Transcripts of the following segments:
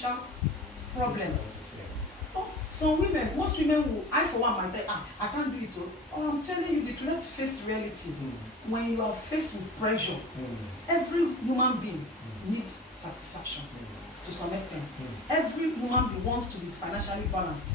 financial problem. Oh, some women, most women will, I for one might say, I can't do it. Oh, I'm telling you the truth, let's face reality. When you are faced with pressure, every human being needs satisfaction to some extent. Every human being wants to be financially balanced.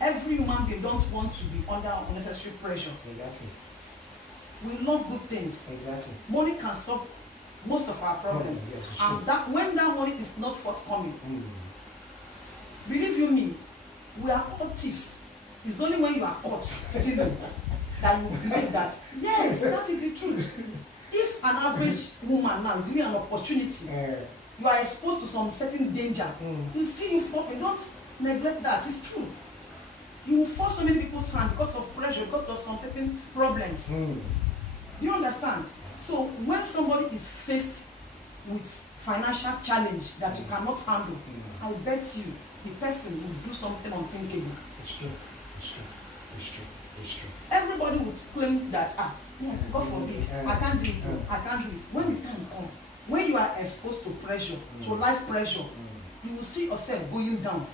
Every human being don't want to be under unnecessary pressure. Exactly. We love good things. Exactly. Money can solve most of our problems. Yes, and that when that money is not forthcoming, believe you me, we are all thieves. It's only when you are caught stealing that you believe that, yes, that is the truth. If an average woman now is given an opportunity, you are exposed to some certain danger, you see you fall, you don't neglect that. It's true. You will force so many people's hand because of pressure, because of some certain problems. You understand? So when somebody is faced with financial challenge that you cannot handle, I bet you the person will do something unthinkable. It's true. It's true. It's true. It's true. Everybody would claim that, yeah, God forbid, I can't do it. I can't do it. When the time comes, when you are exposed to pressure, to life pressure, you will see yourself going down.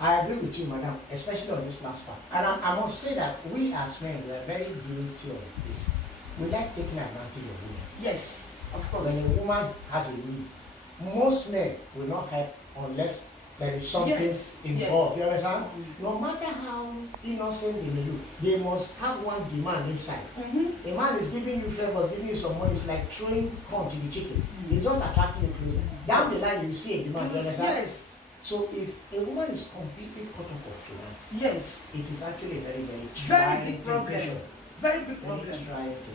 I agree with you, madam, especially on this last part. And I must say that we as men, we are very guilty of this. We like taking advantage of women. Yes, of course. When a woman has a need, most men will not help unless there is something involved. You understand? No matter how innocent they may look, they must have one demand inside. A man is giving you favors, giving you some money. It's like throwing corn to the chicken. He's just attracting you closer. Down the line, you see a demand. You understand? Yes. So if a woman is completely cut off of finance, yes, it is actually a very big problem. Very big problem.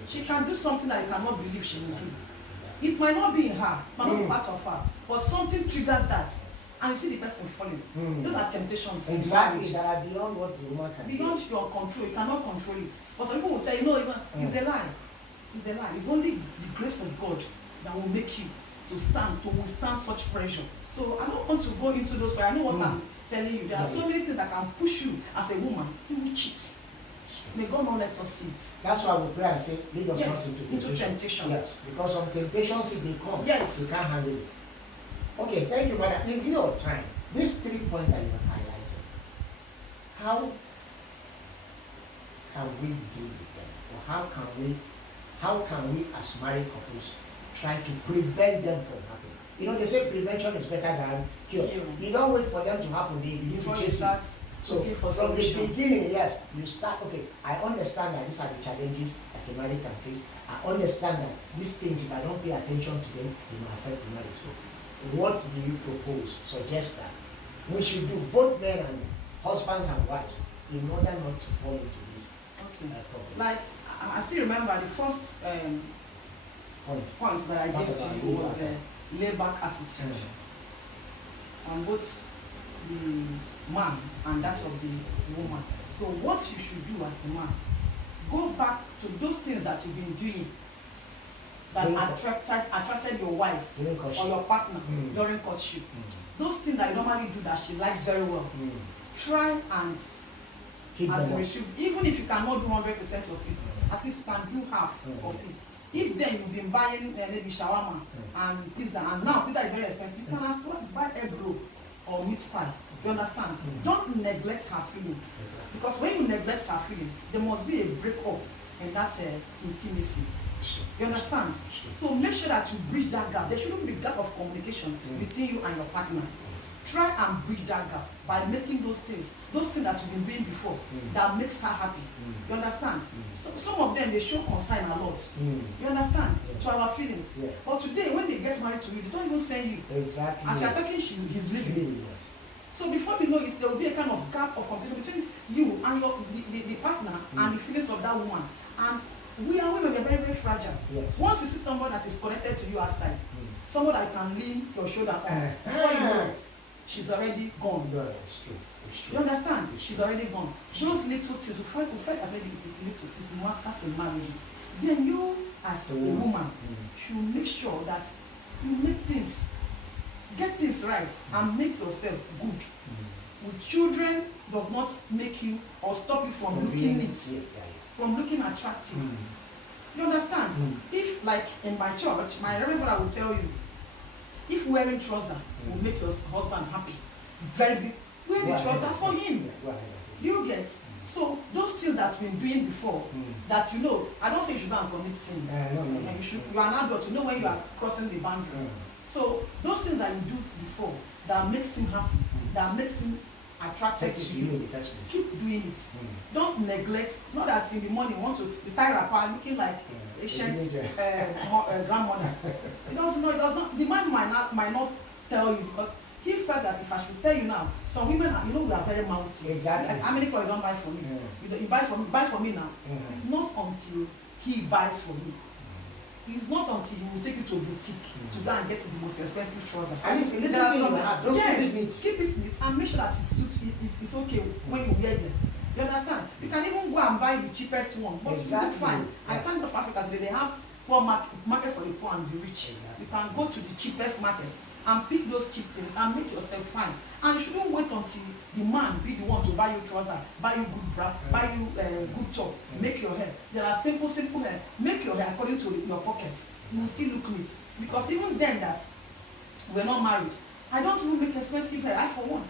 She can do something that you cannot believe she will do. It might not be in her, might not be part of her, but something triggers that, and you see the person falling. Those are temptations. Exactly, that are beyond what the woman can do. Beyond your control, you cannot control it. But some people will tell you, no, even it's a lie. It's a lie. It's only the grace of God that will make you to withstand such pressure. So I don't want to go into those, but I know what I'm telling you. There are so many things that can push you as a woman. You will cheat. May God not let us see it. That's why we pray and say, lead us not into temptation. Yes, because some temptations, if they come, you can't handle it. Okay, thank you, madam. In view of time, these 3 points that you have highlighted, how can we deal with them? Or how can we as married couples try to prevent them from happening? You know, they say prevention is better than cure. You don't wait for them to happen, they begin to chase it. So from the beginning, yes, you start, okay, I understand that these are the challenges that a marriage can face. I understand that these things, if I don't pay attention to them, they may affect the marriage. So what do you propose, suggest that we should do, both men and husbands and wives, in order not to fall into this problem? Like, I still remember the first point that I gave to you was lay-back attitude. And both the man and that of the woman. So what you should do as a man, go back to those things that you've been doing that attracted your wife or your partner during courtship. Those things that you normally do that she likes very well. Try and as a ratio, even if you cannot do 100% of it, at least you can do half of it. If then you've been buying maybe shawarma and pizza, and now pizza is very expensive, you can as well buy egg roll or meat pie. You understand? Don't neglect her feeling. Because when you neglect her feeling, there must be a break up in that intimacy. You understand? So make sure that you bridge that gap. There shouldn't be a gap of communication between you and your partner. Try and bridge that gap by making those things that you've been doing before that makes her happy. You understand? So some of them, they show concern a lot. You understand? To our feelings. But today, when they get married to you, they don't even send you. Exactly. As you are talking, he's leaving. So before you know it, there will be a kind of gap of communication between you and the partner and the feelings of that woman. And we are women, we are very, very fragile. Once you see someone that is connected to you outside, someone that can lean your shoulder on, before you know it, she's already gone. It's true. You understand? She's already gone. Those little things, we find that maybe it is little, it matters in marriages. Then you, as a woman, should make sure that you get things right and make yourself good. With children does not make you or stop you from looking neat, from looking attractive. You understand? If, like in my church, my reverend father will tell you, if wearing trousers will make your husband happy, very big, wear the trouser for him. Yeah, You get? So those things that we've been doing before, that you know, I don't say you should go and commit sin. No. You are an adult, you know when you are crossing the boundary. So those things that you do before that makes him happy, that makes him attracted to you, in the first place. Keep doing it. Don't neglect. Not that in the morning you want to be tie wrapper looking like ancient grandmother. It does not. The man might not tell you, because he felt that if I should tell you now, some women, you know, we are very mounty. Exactly. Like, how many clothes you don't buy for me? You buy for me now. It's not until he buys for you. It's not until he will take you to a boutique to go and get the most expensive trouser. And it's a little thing you have. Yes, keep it neat and make sure that it's okay when you wear them. You understand? You can even go and buy the cheapest one, but you look fine. I thank God for Africa today, they have poor market for the poor and the rich. You can go to the cheapest market and pick those cheap things and make yourself fine. And you shouldn't wait until the man be the one to buy you trouser, buy you good bra, buy you good top, make your hair. There are simple hair. Make your hair according to your pockets. You will still look neat. Because even then that we're not married, I don't even make expensive hair. I for one.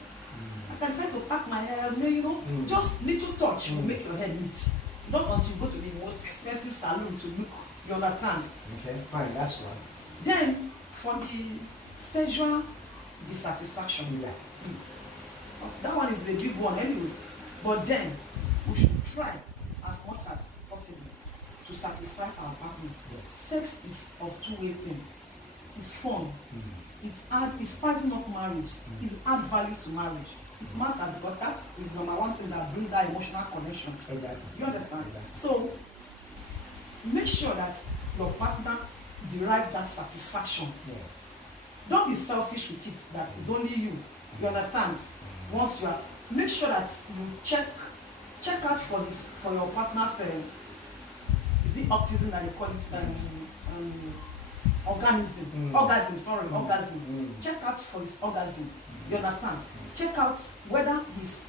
I can try to pack my hair, you know, just little touch will make your hair neat. Not until you go to the most expensive salon to look. You understand? Okay, fine, that's one. Then for the sexual dissatisfaction, that one is the big one anyway. But then we should try as much as possible to satisfy our partner. Yes. Sex is of two-way thing. It's fun. It's spicing up marriage. It adds values to marriage. It matters because that is number one thing that brings our emotional connection. Exactly. You understand? Exactly. So make sure that your partner derive that satisfaction. Yes. Don't be selfish with it, that it's only you. You understand? Once you are, make sure that you check out for your partner's is it autism that they call it, orgasm. Check out for his orgasm. You understand? Check out whether he's,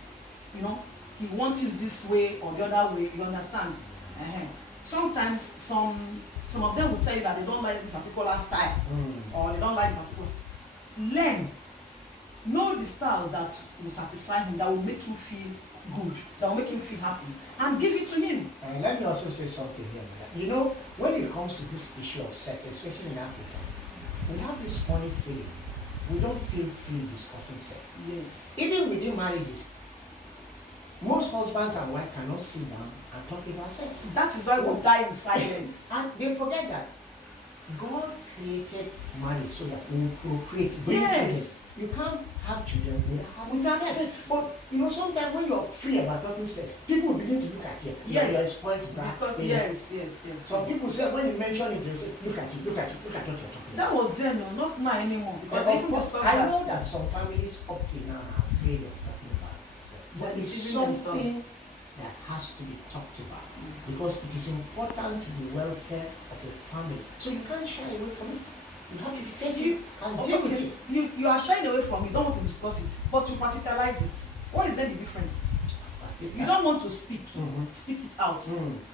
you know, he wants it this way or the other way. You understand? Sometimes some of them will tell you that they don't like this particular style or they don't like the particular. Learn. Know the styles that will satisfy him, that will make him feel good, that will make him feel happy, and give it to him. Let me also say something here. You know, when it comes to this issue of sex, especially in Africa, we have this funny feeling. We don't feel free discussing sex. Yes. Even within marriages, most husbands and wives cannot sit down and talk about sex. That is why we die in silence. And they forget that God created marriage so that we will procreate. Yes. You can't have children without sex. But you know, sometimes when you're free about talking sex, people will begin to look at you. Yes. You're a spoiled brat. Yes. Some people say when you mention it, they say, look at what you're talking about. That was then, not now anymore. Because of course, I know that some families up till now are afraid of talking about sex. But it's something that has to be talked about. Because it is important to the welfare of a family. So you can't shy away from it. You have to face it and deal with it. You are shying away from it, you don't want to discuss it, but you practicalize it. What is then the difference? You don't want to speak it out,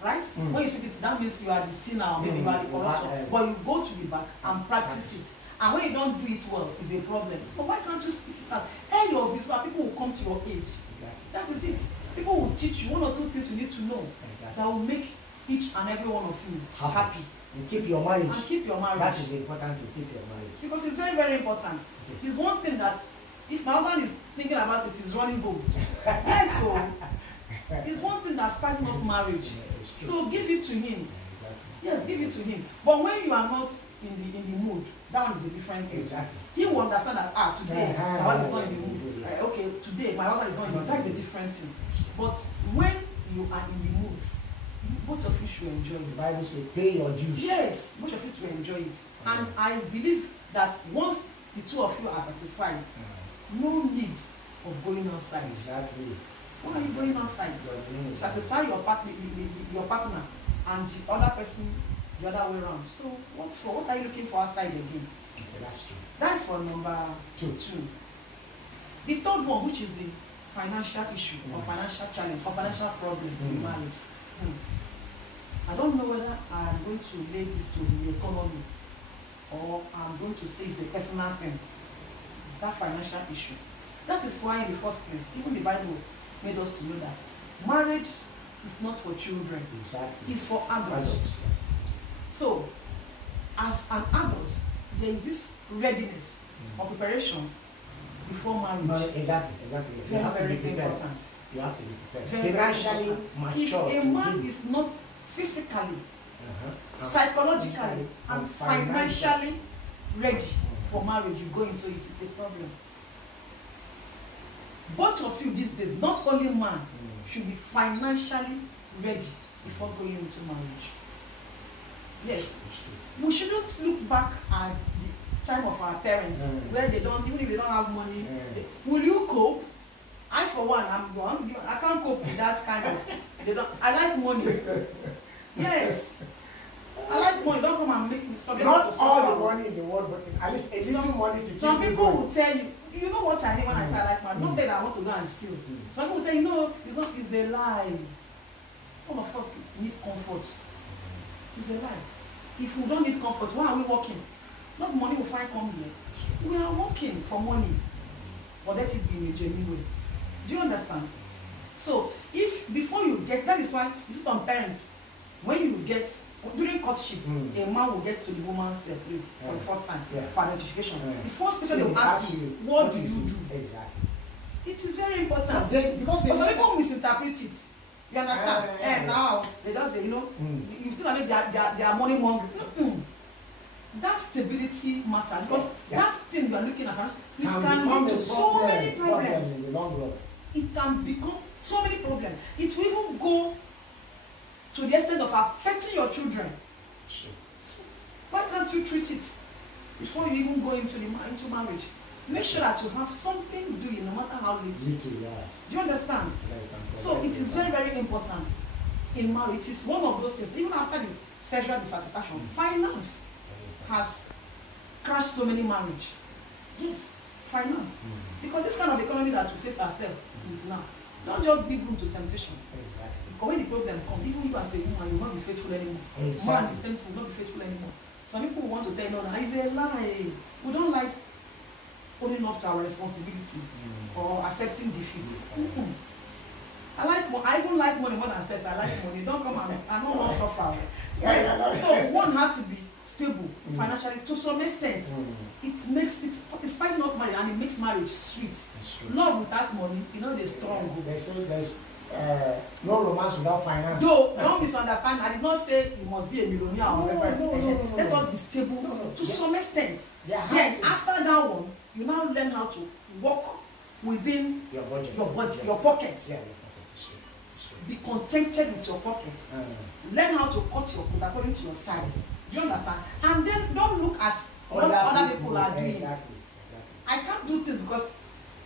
right? When you speak it, that means you are the sinner, maybe you are the corruption. But you go to the back and practice it. And when you don't do it well, it's a problem. So why can't you speak it out? Any of you, so that people will come to your age. That is it. People will teach you one or two things you need to know that will make each and every one of you happy. And keep your marriage. And keep your marriage. That is important, to keep your marriage. Because it's very, very important. Yes. It's one thing that if my husband is thinking about it, he's running home. Yes, so it's one thing that's starting up marriage. Yeah, so give it to him. Yeah, exactly. Yes, give it to him. But when you are not in the mood, that one is a different thing. Exactly. He will understand that today my wife is not in the mood. Okay, today my husband is not in the mood. That is a different thing. But when you are in the mood, both of you should enjoy it. The Bible says, pay your dues. Yes, both of you to enjoy it. And I believe that once the two of you are satisfied, no need of going outside. Exactly. Why are you going outside? To satisfy your partner and the other person the other way around. So what are you looking for outside again? Okay, that's true. That's for number two. The third one, which is the financial issue or financial challenge or financial problem in marriage. I don't know whether I'm going to lay this to the economy or I'm going to say it's a personal thing. That financial issue. That is why in the first place, even the Bible made us to know that marriage is not for children. Exactly. It's for adults. Yes. So, as an adult, there is this readiness or preparation before marriage. No, exactly. You have to be prepared. Important. You have to be prepared. Very Financially mature. If a man is not physically, psychologically, and financially ready for marriage, you go into it, it's a problem. Both of you these days, not only man, should be financially ready before going into marriage. Yes. We shouldn't look back at the time of our parents where they don't, even if they don't have money, will you cope? I for one, I can't cope with that kind of, I like money. Yes. I like money, don't come and make me stop. Not all the money in the world, but at least a little money to keep. Some people will tell you, you know what I mean when I say I like money, not that I want to go and steal. Some people will tell you, no, it's a lie. All of us need comfort. It's a lie. If we don't need comfort, why are we working? Not money will find come here. We are working for money. But let it be in a genuine way. Do you understand? So, if before you get, that is why, you see some parents, when you get, during courtship, a man will get to the woman's place for the first time for identification. The first question they will ask you, what do you do? Exactly. It is very important. Because some people misinterpret it. You understand? Now they just, you still have their money hungry. That stability matters because that thing you are looking at, it can lead to so many problems. In the long run. It can become so many problems. It will even go to the extent of affecting your children. Sure. So why can't you treat it before you even go into marriage? Make sure that you have something doing, no matter how little. Do you understand? So it is very, very important in marriage. It is one of those things. Even after the sexual dissatisfaction, finance has crashed so many marriages. Yes, finance. Because this kind of economy that we face ourselves with now, don't just give room to temptation. Exactly. Because when the problem comes, even you as a woman, you will not be faithful anymore. Exactly. Man, the same thing, will not be faithful anymore. Some people want to tell you, no, it's a lie. We don't like owning up to our responsibilities or accepting defeat. I even like money more than sex. I like money. Don't come and I don't want to suffer. Yes. So one has to be stable financially to some extent. It's spiking up marriage and it makes marriage sweet. Love without money, they're strong. They say there's no romance without finance. No, don't misunderstand. I did not say you must be a millionaire or whatever. No. Let us be stable to some extent. Then after that one, you now learn how to work within your budget, your pockets. Yeah, Be contented with your pockets. Learn how to cut your coat according to your size. Do you understand? And then don't look at what other people are doing. Exactly. I can't do things because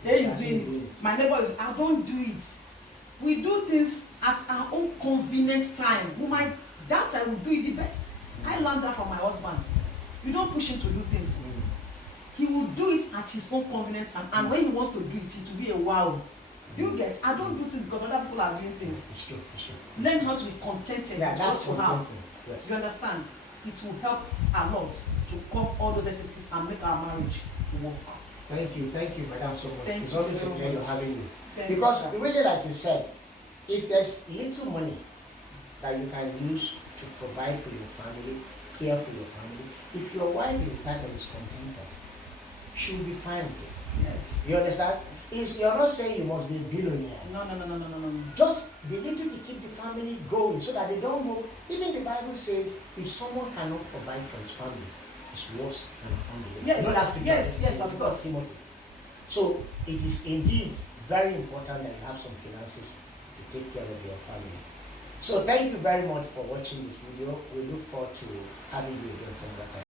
they is doing it. My neighbor is. I don't do it. We do things at our own convenient time. That I will do it the best. I learned that from my husband. You don't push him to do things. He will do it at his own convenient time. And when he wants to do it, it will be a wow. You get? I don't do things because other people are doing things. It's true. Learn how to be contented with what you have. Yes. You understand? It will help a lot to curb all those excesses and make our marriage work. Thank you, madam, so much. It's you always so a pleasure much. having you. Because really, like you said, if there's little money that you can use to provide for your family, care for your family, if your wife is the type that is contented, she'll be fine with it. yes. You understand? You're not saying you must be a billionaire. No. Just the little to keep the family going so that they don't go. Even the Bible says if someone cannot provide for his family, it's worse than unbelief. Yes. You know that scripture? Yes, of course. Timothy. So it is indeed very important that you have some finances to take care of your family. So thank you very much for watching this video. We look forward to having you again some other time.